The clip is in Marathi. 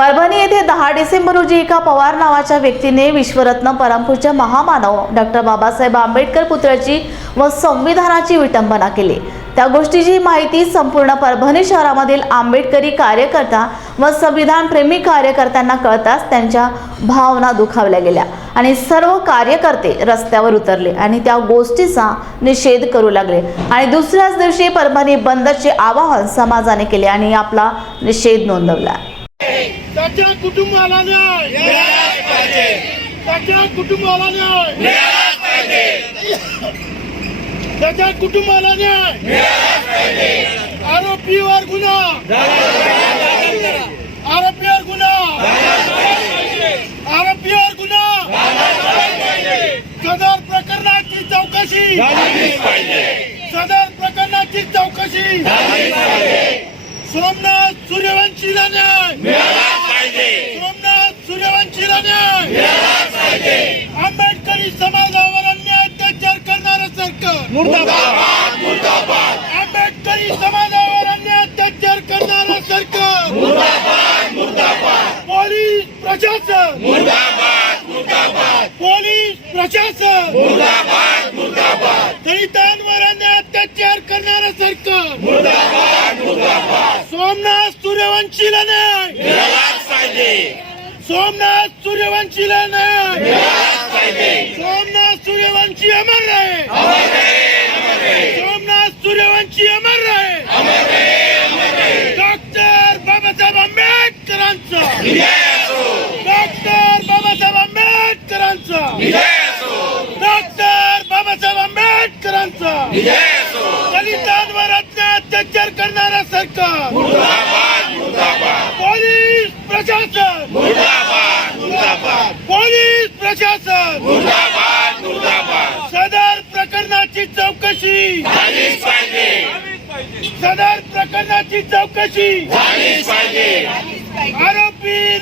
परभणी येथे दहा डिसेंबर रोजी एका पवार नावाच्या व्यक्तीने विश्वरत्न परमपूरच्या महामानव डॉक्टर बाबासाहेब आंबेडकर पुत्राची व संविधानाची विटंबना केली. त्या गोष्टीची माहिती संपूर्ण परभणी शहरामधील आंबेडकरी कार्यकर्ता व संविधानप्रेमी कार्यकर्त्यांना कळताच त्यांच्या भावना दुखावल्या गेल्या आणि सर्व कार्यकर्ते रस्त्यावर उतरले आणि त्या गोष्टीचा निषेध करू लागले. आणि दुसऱ्याच दिवशी परभणी बंदचे आवाहन समाजाने केले आणि आपला निषेध नोंदवला. त्याच्या कुटुंबाला न्याय. त्याच्या कुटुंबाला न्याय. त्याच्या कुटुंबाला न्याय. आरोपीवर गुन्हा. आरोपीवर गुन्हा. आरोपीवर गुन्हा. सदर प्रकरणाची चौकशी. सदर प्रकरणाची चौकशी. सोमनाथ सूर्यवंशीला न्याय मुर्दाबाद! मुर्दाबाद आंबेडकरी समाजावर अन्याय अत्याचार करणारं सरकार! मुर्दाबाद मुर्दाबाद! पोलीस प्रशासन! मुर्दाबाद मुर्दाबाद! पोलीस प्रशासन! मुर्दाबाद मुर्दाबाद! दलितांवर अन्याय अत्याचार करणारं सरकार! मुर्दाबाद मुर्दाबाद! सोमनाथ सूर्यवंशीला न्याय! सोमनाथ सूर्यवंशीला न्याय! सोमनाथ सूर्यवंशी अमर रहे सोमनाथ सूर्यवंशी अमर रहे डॉक्टर बाबासाहेब आंबेडकरांचा डॉक्टर बाबासाहेब आंबेडकरांचा डॉक्टर बाबासाहेब आंबेडकरांचा दलितांवर अत्याचार करणारा सरकार पोलीस प्रशासन पोलीस प्रशासन सदर प्रकरणाची चौकशी सदर प्रकरणाची चौकशी आरोपींवर गुन्हे